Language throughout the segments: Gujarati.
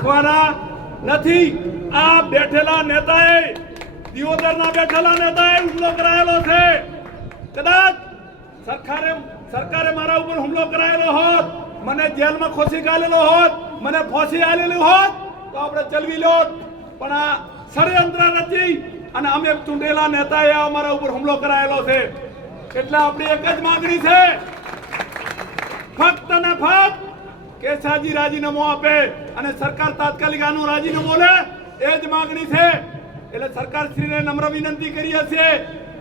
રાખવાના નથી। આ બેઠેલા નેતાએ દિયોદરના બેઠેલા નેતાએ હુમલો કરાયેલો છે। કદાચ સરકારે મારા ઉપર હુમલો કરાયેલો હોત, મને જેલમાં ખોસી ગાલેલો હોત, મને ફાંસી આલેલી હોત તો આપણે ચલવી લોત, પણ આ ષડયંત્ર નથી અને અમે ચૂંટેલા નેતાએ અમારા ઉપર હુમલો કરાયેલો છે। એટલે આપણી એક જ માંગણી છે, ફક્ત ને ફક્ત કેસાજી રાજીનામું આપે અને સરકાર તાત્કાલિક આનું રાજીનામું લે, એ જ માંગણી છે। એટલે સરકારશ્રીને નમ્ર વિનંતી કરીએ છીએ,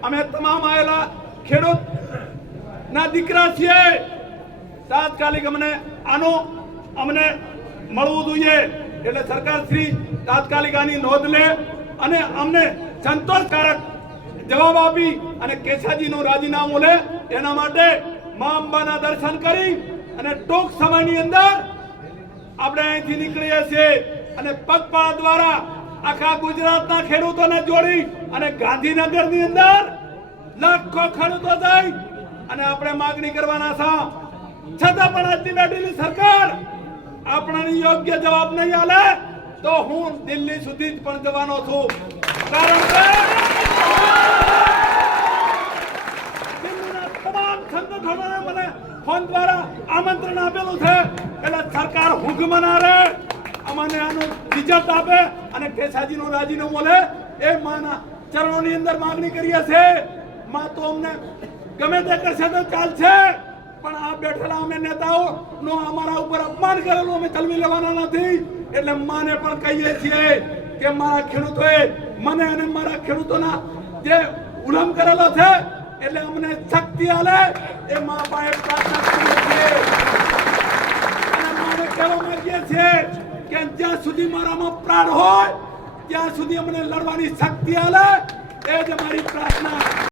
અમે તમામ આયેલા ખેડૂત ના દીકરા છીએ, તાત્કાલિક અમને મળવું જોઈએ। એટલે સરકારશ્રી તાત્કાલિક આની નોંધ લે અને અમને સંતોષકારક જવાબ આપી અને કેસાજીનું રાજીનામું લે। એના માટે મા અંબાના દર્શન કરી અને ટૂંક સમયની અંદર આપણે અહીંથી નીકળીએ છીએ અને પગપાળા દ્વારા આખા ગુજરાતના ખેડૂતોને જોડી અને ગાંધીનગરની અંદર લાખો ખેડૂતો જઈ અને આપણે માંગણી કરવાના છે। છતાં પણ આજની બેઠેલી સરકાર આપણને યોગ્ય જવાબ નહીં આલે તો હું દિલ્હી સુધી જ પણ જવાનો છું। કારણ કે દિલ્હીના તમામ સંગઠનોને મને ફોન દ્વારા આમંત્રણ આપેલું છે। એટલે સરકાર હુકમ ના રહે, અમને આનું રિઝલ્ટ આપે અને કેસાજીનું રાજીનામું લે, એ માના ચરણોની અંદર માંગણી કરીએ છીએ। માં તો અમને ગમે તે કરશે તો ચાલશે, પણ આ બેઠેલા અમે નેતાઓ નો અમારા ઉપર અપમાન કરેલું અમે ચલવી લેવાના નથી। એટલે માને પણ કહીએ છીએ કે મારા ખેડૂતોએ મને અને મારા ખેડૂતોના જે ઉલ્લંઘન કરેલો છે એટલે અમને શક્તિ આલે, એ મા પાસે પ્રાર્થના કરીએ છીએ અને માને કહેવા માંગીએ છીએ કે જ્યાં સુધી મારામાં પ્રાણ હોય ત્યાં સુધી અમને લડવાની શક્તિ આલે, એ જ અમારી પ્રાર્થના।